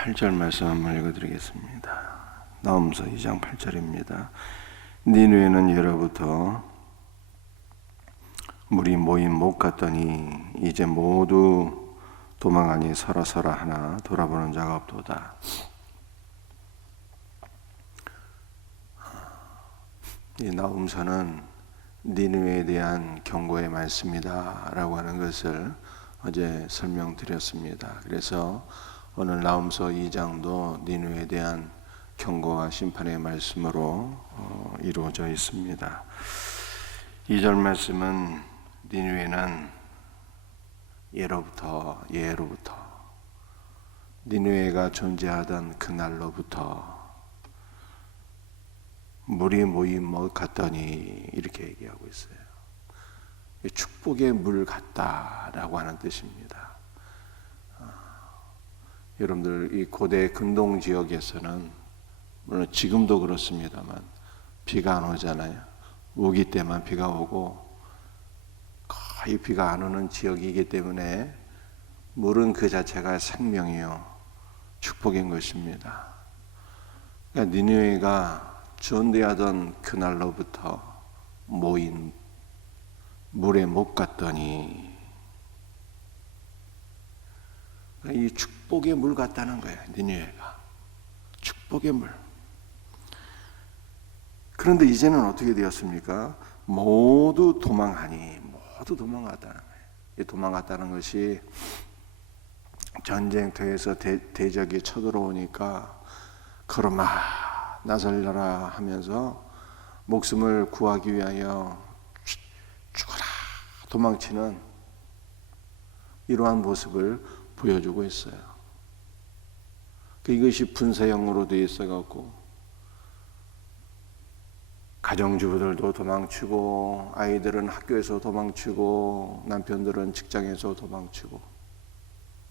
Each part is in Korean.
8절 말씀 한번 읽어드리겠습니다. 나홈서 2장 8절입니다. 니느웨는 예로부터 물이 모인 못 같더니 이제 모두 도망하니 서라 하나 돌아보는 자가 없도다. 이 나홈서는 니느웨에 대한 경고의 말씀이다 라고 하는 것을 어제 설명드렸습니다. 그래서 오늘 나홈서 2장도 니느웨에 대한 경고와 심판의 말씀으로 이루어져 있습니다. 2절 말씀은 니느웨는 예로부터 니느웨가 존재하던 그날로부터 물이 모인 것 같더니 이렇게 얘기하고 있어요. 축복의 물 같다라고 하는 뜻입니다. 여러분들 이 고대 근동 지역에서는 물론 지금도 그렇습니다만 비가 안 오잖아요. 우기 때만 비가 오고 거의 비가 안 오는 지역이기 때문에 물은 그 자체가 생명이요 축복인 것입니다. 그러니까 니느웨가 존재하던 그날로부터 모인 물에 못 갔더니 이 축복의 물 같다는 거예요. 니느웨가 축복의 물. 그런데 이제는 어떻게 되었습니까? 모두 도망하니 모두 도망갔다는 거예요. 이 도망갔다는 것이 전쟁터에서 대적이 쳐들어오니까 걸어마 나설려라 하면서 목숨을 구하기 위하여 죽어라 도망치는 이러한 모습을 보여주고 있어요. 이것이 분사형으로 되어 있어갖고 가정주부들도 도망치고 아이들은 학교에서 도망치고 남편들은 직장에서 도망치고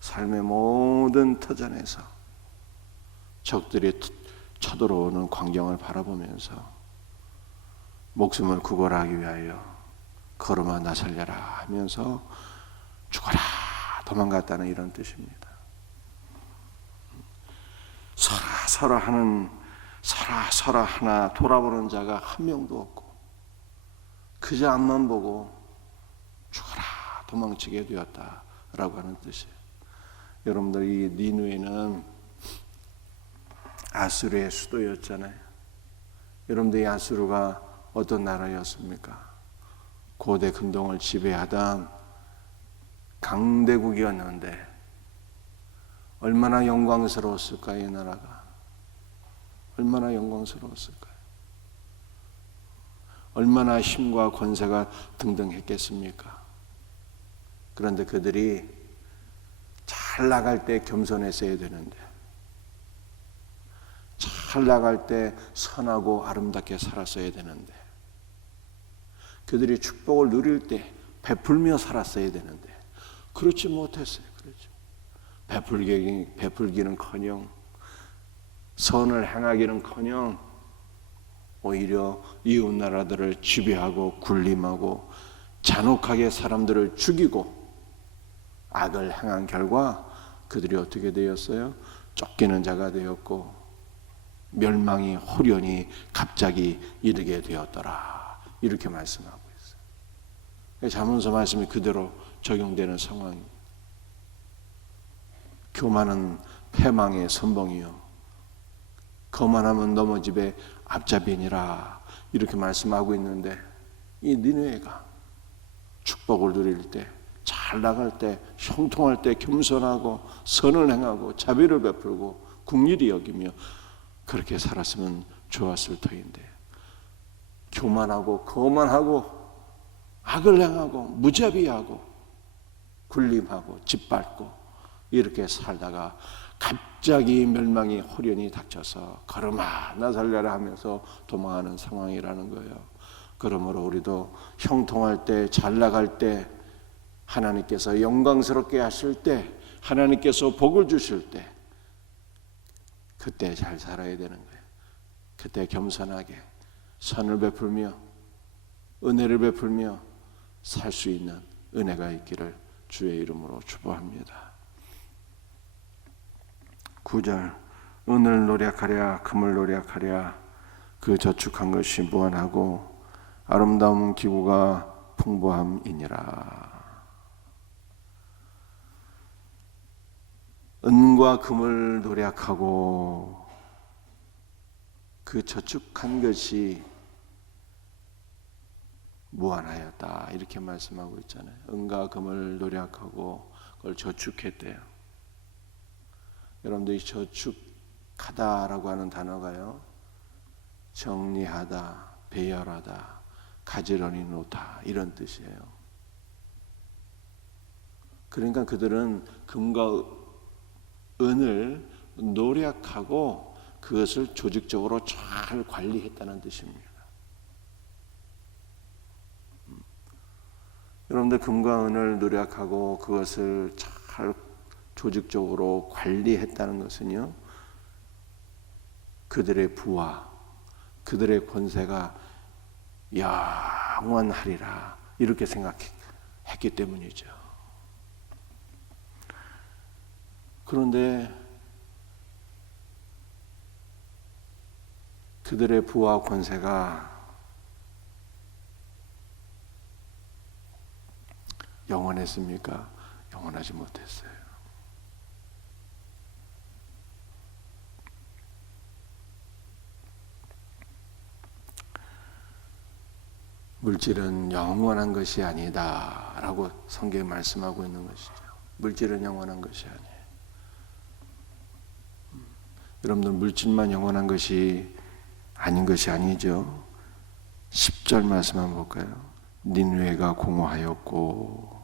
삶의 모든 터전에서 적들이 쳐들어오는 광경을 바라보면서 목숨을 구걸하기 위하여 걸어마 나설려라 하면서 죽어라 도망갔다는 이런 뜻입니다. 서라 하나 돌아보는 자가 한 명도 없고 그저 앞만 보고 죽어라 도망치게 되었다라고 하는 뜻이에요. 여러분들 이 니느웨는 아수르의 수도였잖아요. 여러분들 이 아수르가 어떤 나라였습니까? 고대 근동을 지배하던 강대국이었는데 얼마나 영광스러웠을까요? 이 나라가 얼마나 영광스러웠을까요? 얼마나 힘과 권세가 등등했겠습니까? 그런데 그들이 잘 나갈 때 겸손했어야 되는데 잘 나갈 때 선하고 아름답게 살았어야 되는데 그들이 축복을 누릴 때 베풀며 살았어야 되는데 그렇지 못했어요. 베풀기는커녕 선을 행하기는커녕 오히려 이웃 나라들을 지배하고 군림하고 잔혹하게 사람들을 죽이고 악을 행한 결과 그들이 어떻게 되었어요? 쫓기는 자가 되었고 멸망이 호련히 갑자기 이르게 되었더라 이렇게 말씀하고 있어요. 잠언서 말씀이 그대로 적용되는 상황입니다. 교만은 패망의 선봉이요 거만하면 넘어집의 앞잡이니라 이렇게 말씀하고 있는데 이 니느웨가 축복을 누릴 때 잘 나갈 때 형통할 때 겸손하고 선을 행하고 자비를 베풀고 긍휼히 여기며 그렇게 살았으면 좋았을 터인데 교만하고 거만하고 악을 행하고 무자비하고 군림하고 짓밟고 이렇게 살다가 갑자기 멸망이 호련히 닥쳐서 걸어마 나설려라 하면서 도망하는 상황이라는 거예요. 그러므로 우리도 형통할 때 잘 나갈 때 하나님께서 영광스럽게 하실 때 하나님께서 복을 주실 때 그때 잘 살아야 되는 거예요. 그때 겸손하게 선을 베풀며 은혜를 베풀며 살 수 있는 은혜가 있기를 주의 이름으로 축복합니다. 9절 은을 노력하랴 금을 노력하랴 그 저축한 것이 무한하고 아름다운 기구가 풍부함이니라. 은과 금을 노력하고 그 저축한 것이 무한하였다 이렇게 말씀하고 있잖아요. 은과 금을 노력하고 그걸 저축했대요. 여러분들이 저축하다라고 하는 단어가요, 정리하다, 배열하다, 가지런히 놓다 이런 뜻이에요. 그러니까 그들은 금과 은을 노력하고 그것을 조직적으로 잘 관리했다는 뜻입니다. 여러분들 금과 은을 노력하고 그것을 잘 조직적으로 관리했다는 것은요, 그들의 부와 그들의 권세가 영원하리라 이렇게 생각했기 때문이죠. 그런데 그들의 부와 권세가 영원했습니까? 영원하지 못했어요. 물질은 영원한 것이 아니다 라고 성경에 말씀하고 있는 것이죠. 물질은 영원한 것이 아니에요. 여러분들 물질만 영원한 것이 아닌 것이 아니죠. 10절 말씀 한번 볼까요? 니느웨가 공허하였고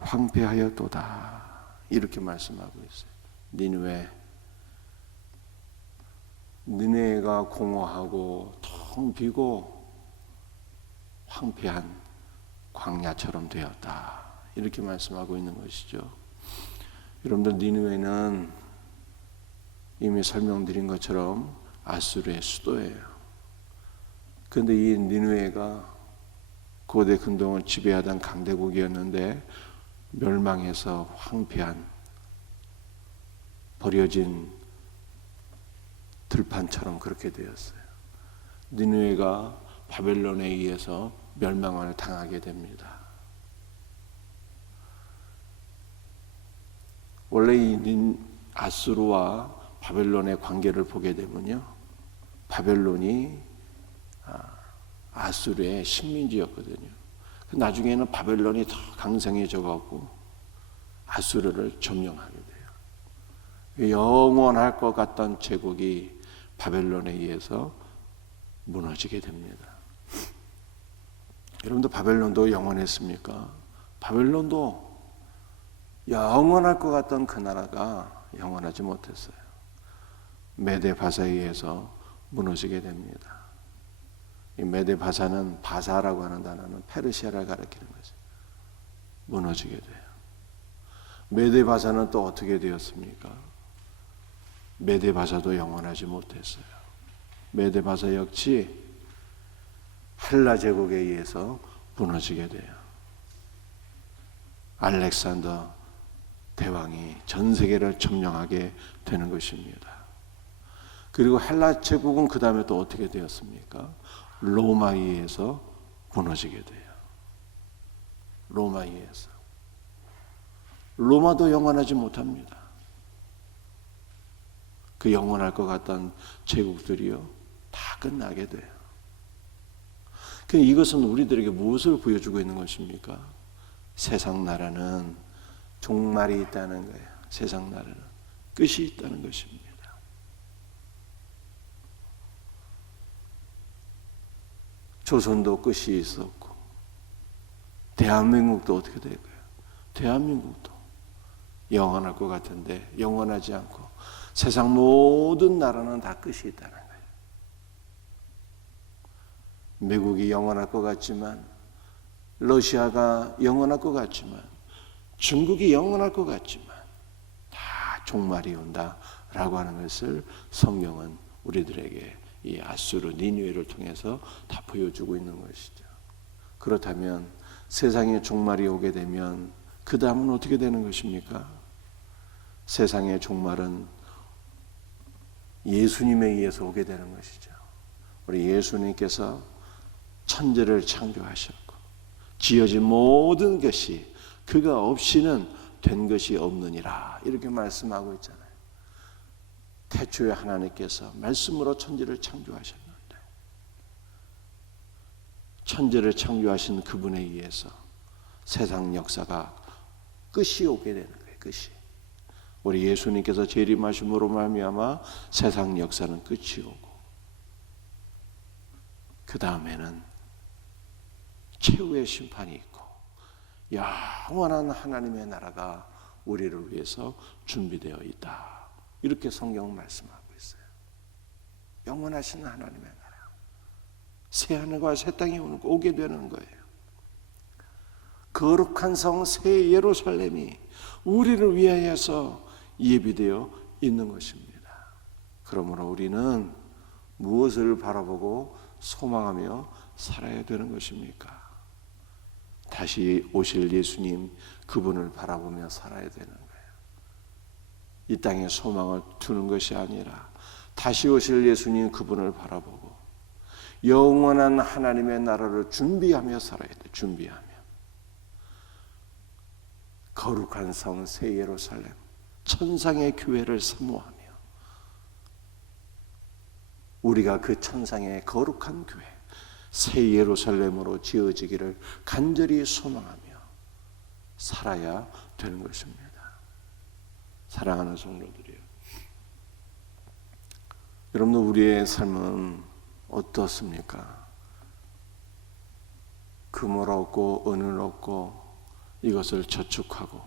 황폐하였도다 이렇게 말씀하고 있어요. 니느웨가 공허하고 텅 비고 황폐한 광야처럼 되었다 이렇게 말씀하고 있는 것이죠. 여러분들 니느웨는 이미 설명드린 것처럼 아수르의 수도예요. 그런데 이 니느웨가 고대 근동을 지배하던 강대국이었는데 멸망해서 황폐한 버려진 들판처럼 그렇게 되었어요. 니느웨가 바벨론에 의해서 멸망을 당하게 됩니다. 원래 이 아수르와 바벨론의 관계를 보게 되면요, 바벨론이 아수르의 식민지였거든요. 나중에는 바벨론이 더 강성해져 갖고 아수르를 점령하게 돼요. 영원할 것 같던 제국이 바벨론에 의해서 무너지게 됩니다. 여러분들 바벨론도 영원했습니까? 바벨론도 영원할 것 같던 그 나라가 영원하지 못했어요. 메데바사에 의해서 무너지게 됩니다. 이 메데바사는 바사라고 하는 단어는 페르시아를 가리키는 거죠. 무너지게 돼요. 메데바사는 또 어떻게 되었습니까? 메데바사도 영원하지 못했어요. 메데바사 역시 헬라 제국에 의해서 무너지게 돼요. 알렉산더 대왕이 전 세계를 점령하게 되는 것입니다. 그리고 헬라 제국은 그 다음에 또 어떻게 되었습니까? 로마에 의해서 무너지게 돼요. 로마에 의해서. 로마도 영원하지 못합니다. 그 영원할 것 같던 제국들이요, 다 끝나게 돼요. 이것은 우리들에게 무엇을 보여주고 있는 것입니까? 세상 나라는 종말이 있다는 거예요. 세상 나라는 끝이 있다는 것입니다. 조선도 끝이 있었고, 대한민국도 어떻게 될까요? 대한민국도 영원할 것 같은데 영원하지 않고 세상 모든 나라는 다 끝이 있다는 거예요. 미국이 영원할 것 같지만, 러시아가 영원할 것 같지만, 중국이 영원할 것 같지만 다 종말이 온다라고 하는 것을 성경은 우리들에게 이 아수르 니느웨를 통해서 다 보여주고 있는 것이죠. 그렇다면 세상의 종말이 오게 되면 그 다음은 어떻게 되는 것입니까? 세상의 종말은 예수님에 의해서 오게 되는 것이죠. 우리 예수님께서 천지를 창조하셨고 지어진 모든 것이 그가 없이는 된 것이 없느니라 이렇게 말씀하고 있잖아요. 태초에 하나님께서 말씀으로 천지를 창조하셨는데 천지를 창조하신 그분에 의해서 세상 역사가 끝이 오게 되는 거예요. 끝이. 우리 예수님께서 재림하심으로 말미암아 세상 역사는 끝이 오고 그 다음에는 최후의 심판이 있고 영원한 하나님의 나라가 우리를 위해서 준비되어 있다. 이렇게 성경은 말씀하고 있어요. 영원하신 하나님의 나라. 새 하늘과 새 땅이 오게 되는 거예요. 거룩한 성 새 예루살렘이 우리를 위하여서 예비되어 있는 것입니다. 그러므로 우리는 무엇을 바라보고 소망하며 살아야 되는 것입니까? 다시 오실 예수님 그분을 바라보며 살아야 되는 거예요. 이 땅에 소망을 두는 것이 아니라 다시 오실 예수님 그분을 바라보고 영원한 하나님의 나라를 준비하며 살아야 돼요. 준비하며. 거룩한 성 새 예루살렘 천상의 교회를 사모하며 우리가 그 천상의 거룩한 교회 새 예루살렘으로 지어지기를 간절히 소망하며 살아야 되는 것입니다. 사랑하는 성도들이요, 여러분들 우리의 삶은 어떻습니까? 금을 얻고 은을 얻고 이것을 저축하고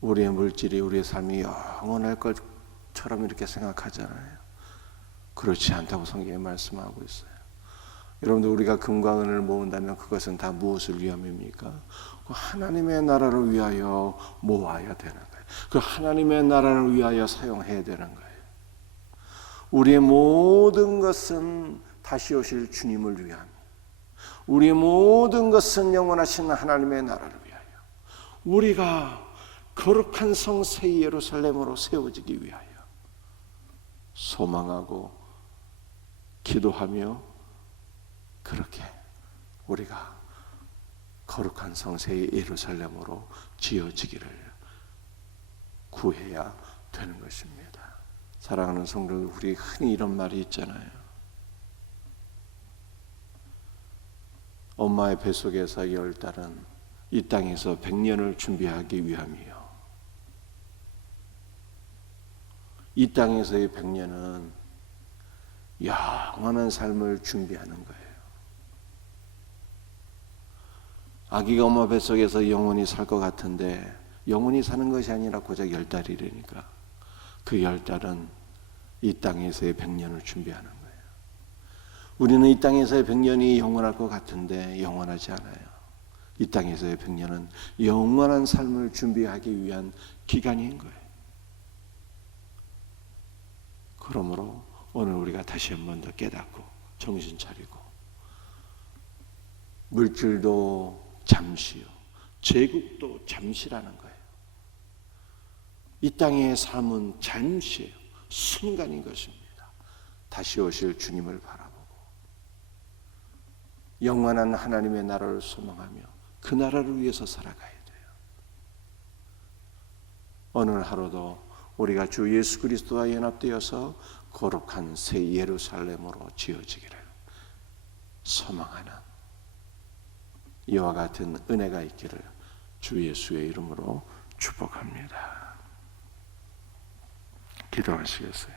우리의 물질이 우리의 삶이 영원할 것처럼 이렇게 생각하잖아요. 그렇지 않다고 성경에 말씀하고 있어요. 여러분들 우리가 금과 은을 모은다면 그것은 다 무엇을 위함입니까? 하나님의 나라를 위하여 모아야 되는 거예요. 그 하나님의 나라를 위하여 사용해야 되는 거예요. 우리의 모든 것은 다시 오실 주님을 위함, 우리의 모든 것은 영원하신 하나님의 나라를 위하여 우리가 거룩한 성 새 예루살렘으로 세워지기 위하여 소망하고 기도하며 그렇게 우리가 거룩한 성 새 예루살렘으로 지어지기를 구해야 되는 것입니다. 사랑하는 성도들, 우리 흔히 이런 말이 있잖아요. 엄마의 뱃속에서 10달은 이 땅에서 100년을 준비하기 위함이요. 이 땅에서의 100년은 영원한 삶을 준비하는 거예요. 아기가 엄마 뱃속에서 영원히 살 것 같은데 영원히 사는 것이 아니라 고작 10달이라니까 그 10달은 이 땅에서의 100년을 준비하는 거예요. 우리는 이 땅에서의 100년이 영원할 것 같은데 영원하지 않아요. 이 땅에서의 100년은 영원한 삶을 준비하기 위한 기간인 거예요. 그러므로 오늘 우리가 다시 한 번 더 깨닫고 정신 차리고 물질도 잠시요, 제국도 잠시라는 거예요. 이 땅의 삶은 잠시예요. 순간인 것입니다. 다시 오실 주님을 바라보고 영원한 하나님의 나라를 소망하며 그 나라를 위해서 살아가야 돼요. 오늘 하루도 우리가 주 예수 그리스도와 연합되어서 거룩한 새 예루살렘으로 지어지기를 소망하는 이와 같은 은혜가 있기를 주 예수의 이름으로 축복합니다. 기도하시겠어요?